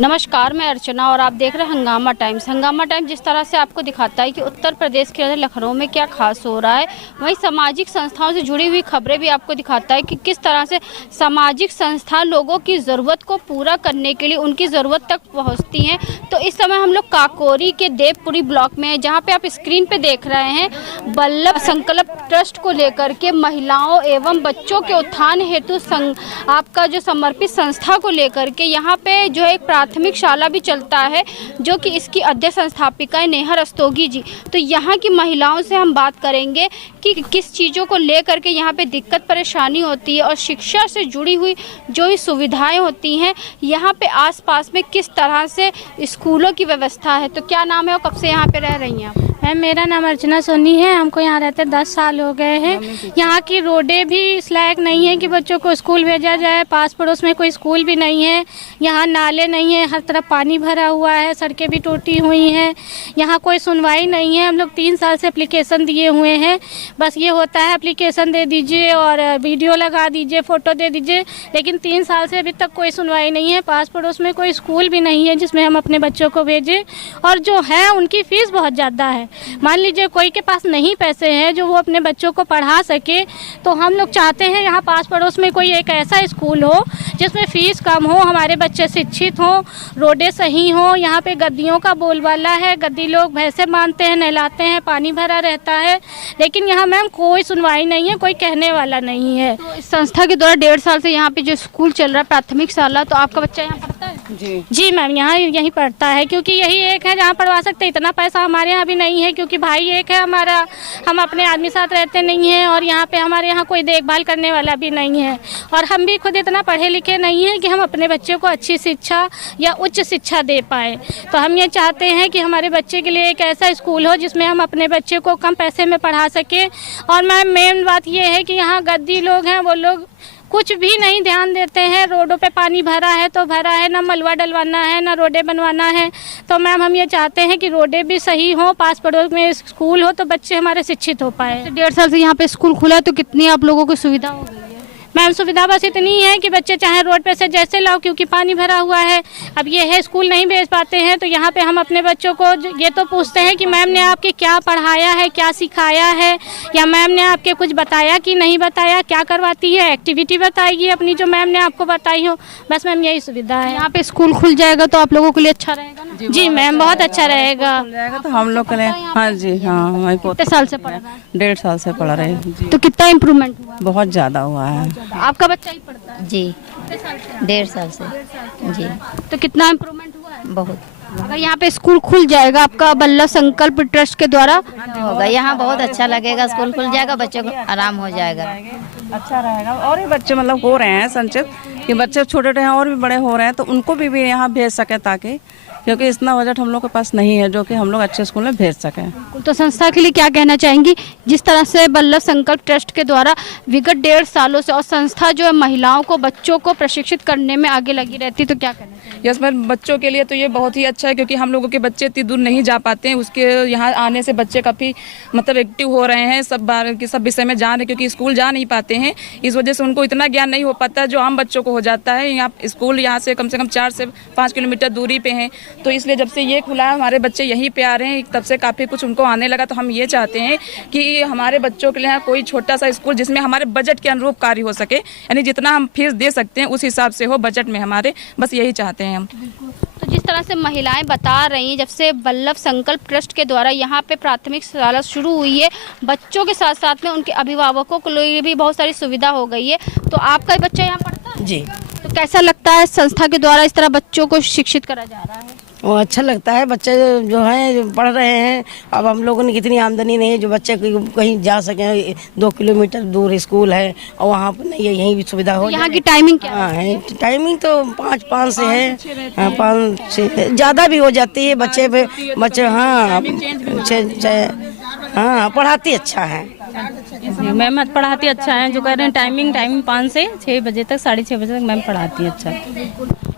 नमस्कार, मैं अर्चना और आप देख रहे हैं हंगामा टाइम्स। हंगामा टाइम्स जिस तरह से आपको दिखाता है कि उत्तर प्रदेश के लखनऊ में क्या खास हो रहा है, वहीं सामाजिक संस्थाओं से जुड़ी हुई खबरें भी आपको दिखाता है कि किस तरह से सामाजिक संस्था लोगों की ज़रूरत को पूरा करने के लिए उनकी ज़रूरत तक पहुंचती हैं। तो इस समय हम लोग काकोरी के देवपुरी ब्लॉक में हैं, जहाँ पे आप स्क्रीन पे देख रहे हैं बल्लभ संकल्प ट्रस्ट को लेकर के महिलाओं एवं बच्चों के उत्थान हेतु आपका जो समर्पित संस्था को लेकर के यहाँ पे जो है एक प्राथमिक शाला भी चलता है, जो कि इसकी अध्यक्ष संस्थापिका है नेहा रस्तोगी जी। तो यहाँ की महिलाओं से हम बात करेंगे कि किस चीज़ों को लेकर के यहाँ पे दिक्कत परेशानी होती है और शिक्षा से जुड़ी हुई जो भी सुविधाएं होती हैं यहाँ पे आसपास में किस तरह से स्कूलों की व्यवस्था है। तो क्या नाम है और कब से यहाँ पे रह रही हैं आप? मैम, मेरा नाम अर्चना सोनी है। हमको यहाँ रहते 10 साल हो गए हैं। यहाँ की रोडें भी इस लायक नहीं है कि बच्चों को स्कूल भेजा जाए। पास पड़ोस में कोई स्कूल भी नहीं है। यहाँ नाले नहीं है, हर तरफ पानी भरा हुआ है, सड़कें भी टूटी हुई हैं। यहाँ कोई सुनवाई नहीं है। हम लोग 3 साल से एप्लीकेशन दिए हुए हैं। बस ये होता है एप्लीकेशन दे दीजिए और वीडियो लगा दीजिए, फ़ोटो दे दीजिए, लेकिन 3 साल से अभी तक कोई सुनवाई नहीं है। पास पड़ोस में कोई स्कूल भी नहीं है जिसमें हम अपने बच्चों को भेजें, और जो है उनकी फ़ीस बहुत ज़्यादा है। मान लीजिए कोई के पास नहीं पैसे हैं जो वो अपने बच्चों को पढ़ा सके, तो हम लोग चाहते हैं यहाँ पास पड़ोस में कोई एक ऐसा स्कूल हो जिसमें फ़ीस कम हो, हमारे बच्चे शिक्षित हों, रोडें सही हों। यहाँ पे गद्दियों का बोलबाला है, गद्दी लोग भैंसे बांधते हैं, नहलाते हैं, पानी भरा रहता है, लेकिन यहाँ मैम कोई सुनवाई नहीं है, कोई कहने वाला नहीं है। तो इस संस्था के द्वारा 1.5 साल से यहाँ पे जो स्कूल चल रहा है प्राथमिक शाला, तो आपका बच्चा यहाँ पढ़ता है? जी मैम, यहाँ यहीं पढ़ता है, क्योंकि यही एक है जहाँ पढ़वा सकते। इतना पैसा हमारे यहाँ भी नहीं है, क्योंकि भाई एक है हमारा, हम अपने आदमी साथ रहते नहीं हैं, और यहाँ पे हमारे यहाँ कोई देखभाल करने वाला भी नहीं है, और हम भी खुद इतना पढ़े लिखे नहीं हैं कि हम अपने बच्चे को अच्छी शिक्षा या उच्च शिक्षा दे पाए। तो हम ये चाहते हैं कि हमारे बच्चे के लिए एक ऐसा स्कूल हो जिसमें हम अपने बच्चे को कम पैसे में पढ़ा सकें। और मैम मेन बात ये है कि यहाँ गद्दी लोग हैं, वो लोग कुछ भी नहीं ध्यान देते हैं। रोडों पे पानी भरा है तो भरा है, ना मलबा डलवाना है, ना रोडें बनवाना है। तो मैम हम ये चाहते हैं कि रोडें भी सही हो, पास पड़ोस में स्कूल हो, तो बच्चे हमारे शिक्षित हो पाए। 1.5 साल से यहाँ पे स्कूल खुला है, तो कितनी आप लोगों को सुविधा हो गई है? मैम सुविधा बस इतनी है कि बच्चे चाहे रोड पे से जैसे लाओ, क्योंकि पानी भरा हुआ है। अब ये है स्कूल नहीं भेज पाते हैं, तो यहाँ पे हम अपने बच्चों को ये तो पूछते हैं कि मैम ने आपके क्या पढ़ाया है, क्या सिखाया है, या मैम ने आपके कुछ बताया कि नहीं बताया, क्या करवाती है, एक्टिविटी बताइए अपनी जो मैम ने आपको बताई हो। बस मैम यही सुविधा है। यहाँ पे स्कूल खुल जाएगा तो आप लोगों के लिए अच्छा रहेगा ना? जी मैम, बहुत अच्छा रहेगा। तो हम लोग के लिए हाँ जी, हाँ हमारे कितने साल से पढ़ रहा है? 1.5 साल से पढ़ रहे हैं। तो कितना इम्प्रूवमेंट हुआ? बहुत ज़्यादा हुआ है। आपका बच्चा ही पढ़ता है? जी, कितने साल से? 1.5 साल से। जी, तो कितना इम्प्रूवमेंट हुआ है? बहुत अगर यहाँ पे स्कूल खुल जाएगा आपका बल्लभ संकल्प ट्रस्ट के द्वारा, होगा। यहाँ बहुत अच्छा लगेगा, स्कूल खुल जाएगा, बच्चों को आराम हो जाएगा। अच्छा रहेगा। और भी बच्चे मतलब हो रहे हैं संचित कि बच्चे छोटे छोटे हैं और भी बड़े हो रहे हैं, तो उनको भी यहाँ भेज सके, ताकि क्योंकि इतना बजट हम लोग के पास नहीं है जो कि हम लोग अच्छे स्कूल में भेज सकें। तो संस्था के लिए क्या कहना चाहेंगी, जिस तरह से बल्लभ संकल्प ट्रस्ट के द्वारा विगत 1.5 सालों से और संस्था जो है महिलाओं को बच्चों को प्रशिक्षित करने में आगे लगी रहती, तो क्या कहना चाहेंगी? यस मैम, बच्चों के लिए तो ये बहुत ही अच्छा है, क्योंकि हम लोगों के बच्चे इतनी दूर नहीं जा पाते हैं। उसके यहाँ आने से बच्चे काफ़ी मतलब एक्टिव हो रहे हैं, सब बार के सब विषय में जान रहे, क्योंकि स्कूल जा नहीं पाते हैं। इस वजह से उनको इतना ज्ञान नहीं हो पाता जो आम बच्चों को हो जाता है। यहाँ स्कूल यहाँ से कम 4 से 5 किलोमीटर दूरी पे हैं, तो इसलिए जब से ये खुला है हमारे बच्चे यहीं पे आ रहे हैं, तब से काफ़ी कुछ उनको आने लगा। तो हम ये चाहते हैं कि हमारे बच्चों के लिए कोई छोटा सा स्कूल जिसमें हमारे बजट के अनुरूप कार्य हो सके, यानी जितना हम फीस दे सकते हैं उस हिसाब से हो बजट में हमारे, बस यही चाहते हैं हम। तो जिस तरह से महिलाएं बता रही हैं, जब से बल्लभ संकल्प ट्रस्ट के द्वारा यहाँ पे प्राथमिक शाला शुरू हुई है, बच्चों के साथ साथ में उनके अभिभावकों के लिए भी बहुत सारी सुविधा हो गई है। तो आपका बच्चा यहाँ पढ़ता है? जी। तो कैसा लगता है संस्था के द्वारा इस तरह बच्चों को शिक्षित करा जा रहा है? वो अच्छा लगता है। बच्चे जो हैं जो पढ़ रहे हैं, अब हम लोगों ने कितनी आमदनी नहीं है जो बच्चे कहीं जा सकें। 2 किलोमीटर दूर स्कूल है और वहाँ पर नहीं है, यहीं भी सुविधा हो। यहाँ की टाइमिंग क्या हाँ है, टाइमिंग तो 5 से है। हाँ 5 से ज़्यादा भी हो जाती है। बच्चे हाँ हाँ पढ़ाती अच्छा है। मैम पढ़ाती अच्छा है, जो कह रहे हैं टाइमिंग 5 से 6 बजे तक, 6:30 बजे तक मैम पढ़ाती है अच्छा।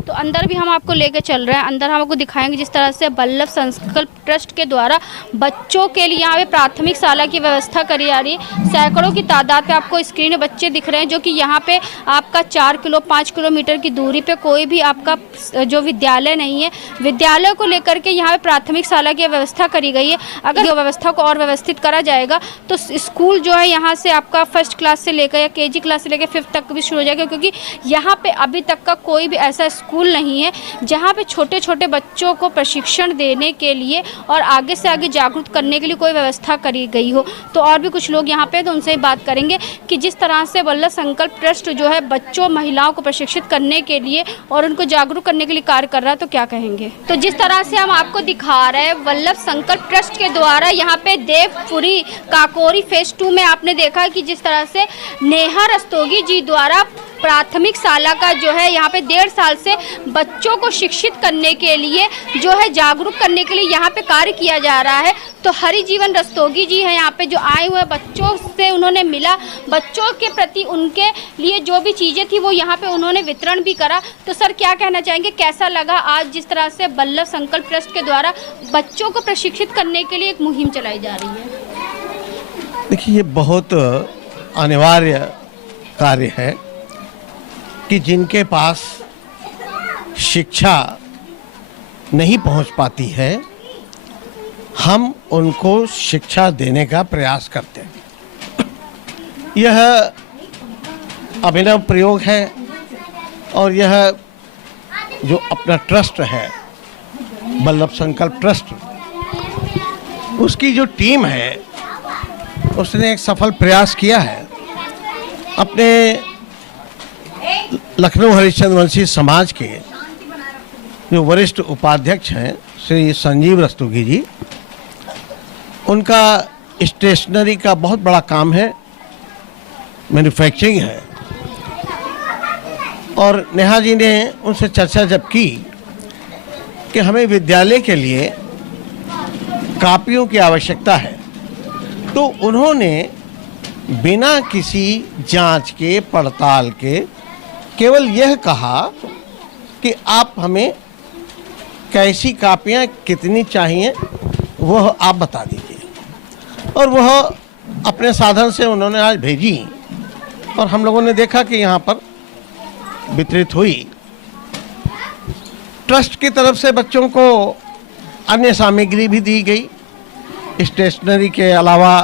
तो तो अंदर भी हम आपको लेके चल रहे हैं, अंदर हम आपको दिखाएंगे जिस तरह से वल्लभ संकल्प ट्रस्ट के द्वारा बच्चों के लिए यहाँ पे प्राथमिक शाला की व्यवस्था करी जा रही है। सैकड़ों की तादाद पे आपको स्क्रीन में बच्चे दिख रहे हैं, जो कि यहाँ पे आपका 5 किलोमीटर की दूरी पे कोई भी आपका जो विद्यालय नहीं है, विद्यालय को लेकर के यहाँ पे प्राथमिक शाला की व्यवस्था करी गई है। अगर ये व्यवस्था को और व्यवस्थित करा जाएगा तो स्कूल जो है यहाँ से आपका फर्स्ट क्लास से लेकर या केजी क्लास से लेकर 5th तक भी शुरू हो जाएगा, क्योंकि यहाँ पे अभी तक का कोई भी ऐसा स्कूल नहीं है जहाँ पे छोटे छोटे बच्चों को प्रशिक्षण देने के लिए और आगे से आगे जागरूक करने के लिए कोई व्यवस्था करी गई हो। तो और भी कुछ लोग यहाँ पे, तो उनसे बात करेंगे कि जिस तरह से वल्लभ संकल्प ट्रस्ट जो है बच्चों महिलाओं को प्रशिक्षित करने के लिए और उनको जागरूक करने के लिए कार्य कर रहा है, तो क्या कहेंगे। तो जिस तरह से हम आपको दिखा रहे हैं वल्लभ संकल्प ट्रस्ट के द्वारा यहाँ पे देवपुरी काकोरी फेज 2 में आपने देखा कि जिस तरह से नेहा रस्तोगी जी द्वारा प्राथमिक शाला का जो है यहाँ पे 1.5 साल से बच्चों को शिक्षित करने के लिए जो है जागरूक करने के लिए यहाँ पे कार्य किया जा रहा है। तो हरिजीवन रस्तोगी जी है यहाँ पे, जो आए हुए बच्चों से उन्होंने मिला, बच्चों के प्रति उनके लिए जो भी चीज़ें थी वो यहाँ पे उन्होंने वितरण भी करा। तो सर क्या कहना चाहेंगे, कैसा लगा आज जिस तरह से वल्लभ संकल्प ट्रस्ट के द्वारा बच्चों को प्रशिक्षित करने के लिए एक मुहिम चलाई जा रही है। देखिए, ये बहुत अनिवार्य कार्य है कि जिनके पास शिक्षा नहीं पहुंच पाती है, हम उनको शिक्षा देने का प्रयास करते हैं। यह अभिनव प्रयोग है और यह जो अपना ट्रस्ट है वल्लभ संकल्प ट्रस्ट, उसकी जो टीम है उसने एक सफल प्रयास किया है। अपने लखनऊ हरिश्चंद्र वंशी समाज के जो वरिष्ठ उपाध्यक्ष हैं श्री संजीव रस्तोगी जी, उनका स्टेशनरी का बहुत बड़ा काम है, मैन्युफैक्चरिंग है। और नेहा जी ने उनसे चर्चा जब की कि हमें विद्यालय के लिए कापियों की आवश्यकता है, तो उन्होंने बिना किसी जांच के, पड़ताल के केवल यह कहा कि आप हमें कैसी कापियाँ कितनी चाहिए वह आप बता दीजिए। और वह अपने साधन से उन्होंने आज भेजी और हम लोगों ने देखा कि यहाँ पर वितरित हुई। ट्रस्ट की तरफ से बच्चों को अन्य सामग्री भी दी गई। स्टेशनरी के अलावा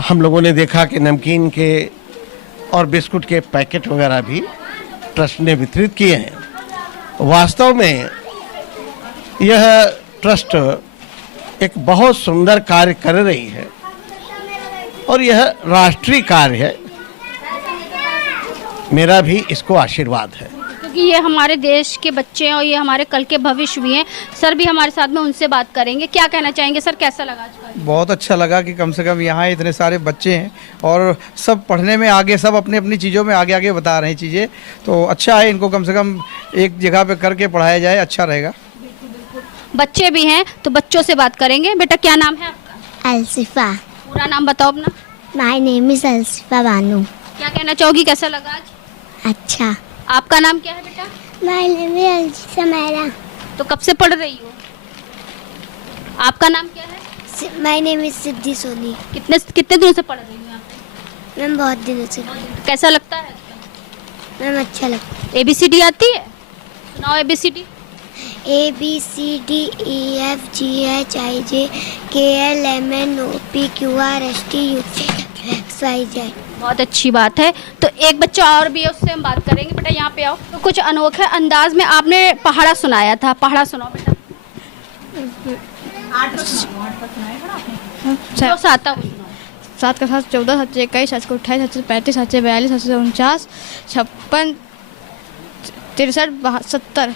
हम लोगों ने देखा कि नमकीन के और बिस्कुट के पैकेट वगैरह भी ट्रस्ट ने वितरित किए हैं। वास्तव में यह ट्रस्ट एक बहुत सुंदर कार्य कर रही है और यह राष्ट्रीय कार्य है। मेरा भी इसको आशीर्वाद है, क्योंकि ये हमारे देश के बच्चे हैं और ये हमारे कल के भविष्य भी हैं। सर भी हमारे साथ में, उनसे बात करेंगे। क्या कहना चाहेंगे सर, कैसा लगा आज का? बहुत अच्छा लगा कि कम से कम यहाँ इतने सारे बच्चे हैं और सब पढ़ने में आगे, सब अपनी अपनी चीज़ों में आगे आगे बता रहे हैं चीज़ें। तो अच्छा है, इनको कम से कम एक जगह पे करके पढ़ाया जाए, अच्छा रहेगा। बच्चे भी हैं तो बच्चों से बात करेंगे। बेटा क्या नाम है आपका? अल्सिफा। पूरा नाम बताओ अपना। माय नेम इज अल्सिफा बानू। क्या कहना चाहोगी, कैसा लगा आज? अच्छा। आपका नाम क्या है बेटा? My name is Alsifa Maira. तो कब से पढ़ रही हो? आपका नाम क्या है? माय नेम इज सिद्धि सोनी। कितने दिनों से पढ़ रही हो यहाँ पे? मैम बहुत दिनों से। कैसा लगता है? मैम अच्छा लगता है। ABCD आती है? सुनाओ ABCD। ABCD EFG HIJ KL MN OP QR ST UVWXYZ। बहुत अच्छी बात है। तो एक बच्चा और भी है, उससे हम बात करेंगे। बेटा यहाँ पे आओ। तो कुछ अनोखे अंदाज में आपने पहाड़ा सुनाया था, पहाड़ा सुनाओ बेटा। जो साता हो सुनाओ। 7 का 7 14 7 21 7 को 28 7 35 7 42 7 49 56 63 72।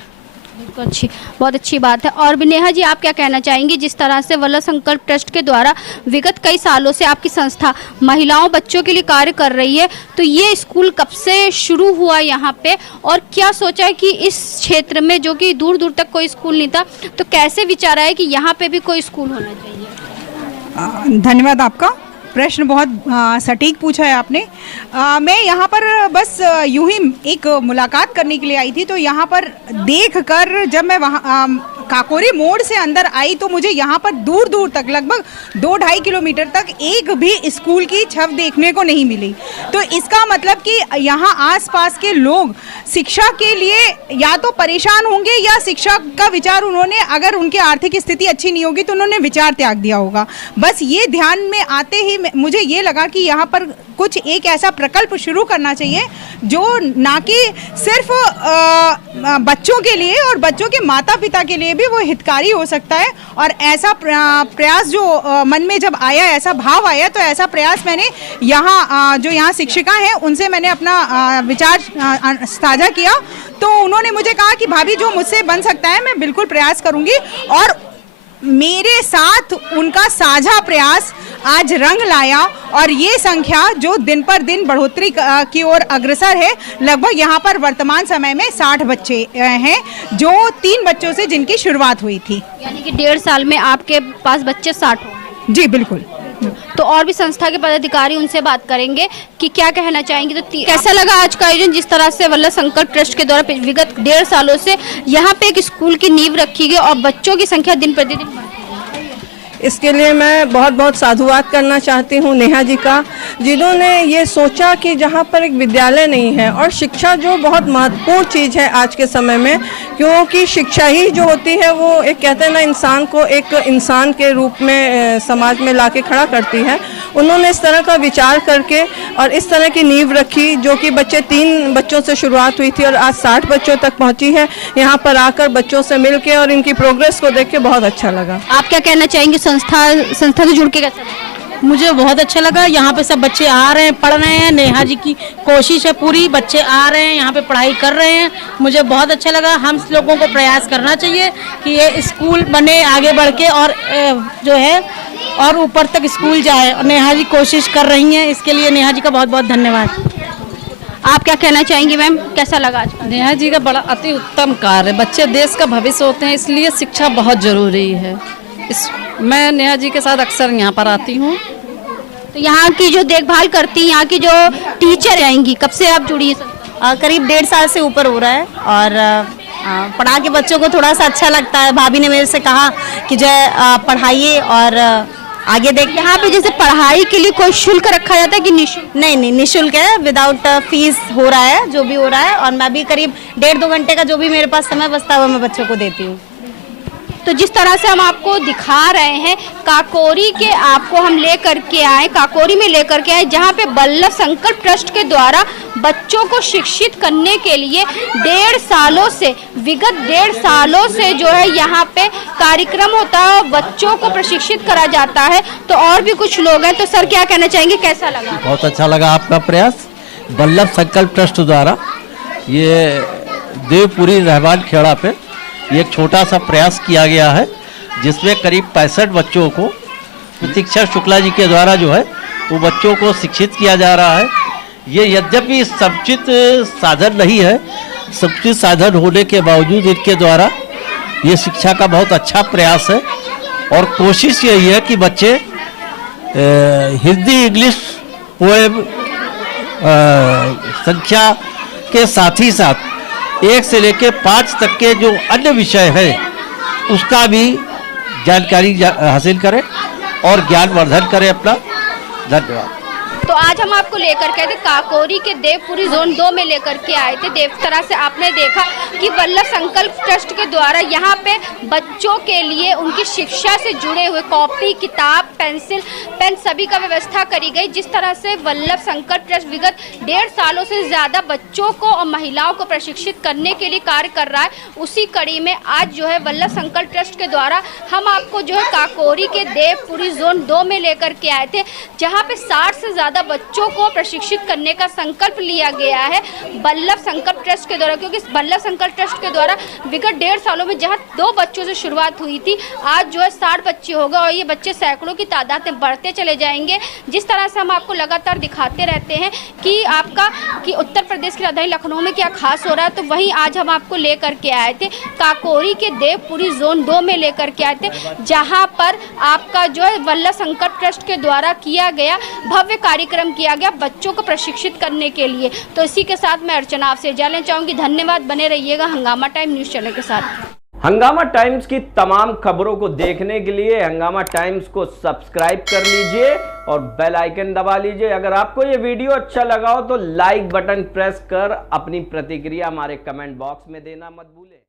बहुत अच्छी बात है। और भी नेहा जी, आप क्या कहना चाहेंगी, जिस तरह से वल्लभ संकल्प ट्रस्ट के द्वारा विगत कई सालों से आपकी संस्था महिलाओं बच्चों के लिए कार्य कर रही है, तो ये स्कूल कब से शुरू हुआ यहाँ पे और क्या सोचा है कि इस क्षेत्र में जो कि दूर दूर तक कोई स्कूल नहीं था, तो कैसे विचारा है कि यहाँ पे भी कोई स्कूल होना चाहिए? धन्यवाद आपका। प्रश्न बहुत सटीक पूछा है आपने। मैं यहाँ पर बस यूं ही एक मुलाकात करने के लिए आई थी, तो यहाँ पर देखकर जब मैं वहाँ काकोरी मोड़ से अंदर आई तो मुझे यहाँ पर दूर दूर तक लगभग 2-2.5 किलोमीटर तक एक भी स्कूल की छत देखने को नहीं मिली। तो इसका मतलब कि यहाँ आसपास के लोग शिक्षा के लिए या तो परेशान होंगे या शिक्षा का विचार उन्होंने, अगर उनकी आर्थिक स्थिति अच्छी नहीं होगी तो उन्होंने विचार त्याग दिया होगा। बस ये ध्यान में आते ही मुझे ये लगा कि यहाँ पर कुछ एक ऐसा प्रकल्प शुरू करना चाहिए जो ना कि सिर्फ बच्चों के लिए और बच्चों के माता पिता के लिए भी वो हितकारी हो सकता है। और ऐसा प्रयास जो मन में जब आया, ऐसा भाव आया, तो ऐसा प्रयास मैंने यहाँ जो यहाँ शिक्षिका हैं उनसे मैंने अपना विचार साझा किया। तो उन्होंने मुझे कहा कि भाभी जो मुझसे बन सकता है मैं बिल्कुल प्रयास करूँगी। और मेरे साथ उनका साझा प्रयास आज रंग लाया और ये संख्या जो दिन पर दिन बढ़ोतरी की ओर अग्रसर है, लगभग यहाँ पर वर्तमान समय में 60 बच्चे हैं, जो 3 बच्चों से जिनकी शुरुआत हुई थी। यानी कि 1.5 साल में आपके पास बच्चे 60 हो? जी बिल्कुल। तो और भी संस्था के पदाधिकारी, उनसे बात करेंगे कि क्या कहना चाहेंगे। तो कैसा लगा आज का आयोजन, जिस तरह से वल्लभ संकल्प ट्रस्ट के द्वारा विगत 1.5 सालों से यहाँ पे एक स्कूल की नींव रखी गई और बच्चों की संख्या दिन प्रतिदिन बढ़ रही है? इसके लिए मैं बहुत बहुत साधुवाद करना चाहती हूँ नेहा जी का, जिन्होंने ये सोचा कि जहाँ पर एक विद्यालय नहीं है, और शिक्षा जो बहुत महत्वपूर्ण चीज़ है आज के समय में, क्योंकि शिक्षा ही जो होती है वो एक कहते हैं ना इंसान को एक इंसान के रूप में समाज में लाके खड़ा करती है। उन्होंने इस तरह का विचार करके और इस तरह की नींव रखी, जो कि 3 बच्चों से शुरुआत हुई थी और आज 60 बच्चों तक पहुँची है। यहाँ पर आकर बच्चों से मिल के और इनकी प्रोग्रेस को देख के बहुत अच्छा लगा। आप क्या कहना चाहेंगे, संस्था से जुड़ के कैसा लगा? मुझे बहुत अच्छा लगा। यहाँ पे सब बच्चे आ रहे हैं, पढ़ रहे हैं। नेहा जी की कोशिश है पूरी, बच्चे आ रहे हैं, यहाँ पे पढ़ाई कर रहे हैं। मुझे बहुत अच्छा लगा। हम लोगों को प्रयास करना चाहिए कि ये स्कूल बने आगे बढ़ के, और जो है और ऊपर तक स्कूल जाए, और नेहा जी कोशिश कर रही हैं। इसके लिए नेहा जी का बहुत बहुत धन्यवाद। आप क्या कहना चाहेंगी मैम, कैसा लगा आज का? नेहा जी का बड़ा अति उत्तम कार्य। बच्चे देश का भविष्य होते हैं, इसलिए शिक्षा बहुत जरूरी है। मैं नेहा जी के साथ अक्सर यहाँ पर आती हूँ। तो यहाँ की जो देखभाल करती, यहाँ की जो टीचर आएंगी, कब से आप जुड़ी है? करीब 1.5 साल से ऊपर हो रहा है, और पढ़ा के बच्चों को थोड़ा सा अच्छा लगता है। भाभी ने मेरे से कहा कि जो पढ़ाइए और आगे देख। यहाँ पे जैसे पढ़ाई के लिए कोई शुल्क रखा जाता है कि निःशुल्क? नहीं, निःशुल्क है, विदाउट फीस हो रहा है जो भी हो रहा है। और मैं भी करीब 1.5-2 घंटे का जो भी मेरे पास समय बचता है वो मैं बच्चों को देती हूँ। तो जिस तरह से हम आपको दिखा रहे हैं, काकोरी के आपको हम लेकर के आए, काकोरी में लेकर के आए, जहाँ पे वल्लभ संकल्प ट्रस्ट के द्वारा बच्चों को शिक्षित करने के लिए 1.5 सालों से, विगत 1.5 सालों से जो है यहाँ पे कार्यक्रम होता है और बच्चों को प्रशिक्षित करा जाता है। तो और भी कुछ लोग हैं, तो सर क्या कहना चाहेंगे, कैसा लगा? बहुत अच्छा लगा आपका प्रयास। वल्लभ संकल्प ट्रस्ट द्वारा ये देवपुरी रहमान खेड़ा पे ये एक छोटा सा प्रयास किया गया है, जिसमें करीब 65 बच्चों को प्रतीक्षा शुक्ला जी के द्वारा जो है वो बच्चों को शिक्षित किया जा रहा है। ये यद्यपि समुचित साधन नहीं है, समुचित साधन होने के बावजूद इनके द्वारा ये शिक्षा का बहुत अच्छा प्रयास है। और कोशिश यही है कि बच्चे हिंदी, इंग्लिश, पोएम संख्या के साथ ही साथ 1 से लेकर 5 तक के जो अन्य विषय है उसका भी जानकारी हासिल करें और ज्ञानवर्धन करें अपना। धन्यवाद। तो आज हम आपको लेकर के थे काकोरी के देवपुरी जोन 2 में लेकर के आए थे। देव तरह से आपने देखा कि वल्लभ संकल्प ट्रस्ट के द्वारा यहाँ पे बच्चों के लिए उनकी शिक्षा से जुड़े हुए कॉपी, किताब, पेंसिल, पेन सभी का व्यवस्था करी गई। जिस तरह से वल्लभ संकल्प ट्रस्ट विगत 1.5 सालों से ज़्यादा बच्चों को और महिलाओं को प्रशिक्षित करने के लिए कार्य कर रहा है, उसी कड़ी में आज जो है वल्लभ संकल्प ट्रस्ट के द्वारा हम आपको जो है काकोरी के देवपुरी जोन 2 में लेकर के आए थे, जहाँ पे 60 से ज़्यादा बच्चों को प्रशिक्षित करने का संकल्प लिया गया है बल्लभ संकल्प ट्रस्ट के द्वारा, क्योंकि बल्लभ संकल्प ट्रस्ट के द्वारा विगत 1.5 सालों में जहां 2 बच्चों से शुरुआत हुई थी, आज जो है 60 बच्चे हो गए और ये बच्चे सैकड़ों की तादाद में बढ़ते चले जाएंगे। जिस तरह से हम आपको लगातार दिखाते रहते हैं कि उत्तर प्रदेश की राजधानी लखनऊ में क्या खास हो रहा है, तो वहीं आज हम आपको लेकर के आए थे काकोरी के देवपुरी जोन 2 में लेकर के आए थे, जहां पर आपका जो है बल्लभ संकल्प ट्रस्ट के द्वारा किया गया भव्य कार्यक्रम किया गया बच्चों को प्रशिक्षित करने के लिए। तो इसी के साथ मैं अर्चना आपसे इजाज़त लेना चाहूंगी। धन्यवाद, बने रहिएगा हंगामा टाइम न्यूज चैनल के साथ। हंगामा टाइम्स की तमाम खबरों को देखने के लिए हंगामा टाइम्स को सब्सक्राइब कर लीजिए और बेल आइकन दबा लीजिए। अगर आपको ये वीडियो अच्छा लगा हो तो लाइक बटन प्रेस कर अपनी प्रतिक्रिया हमारे कमेंट बॉक्स में देना मत भूलें।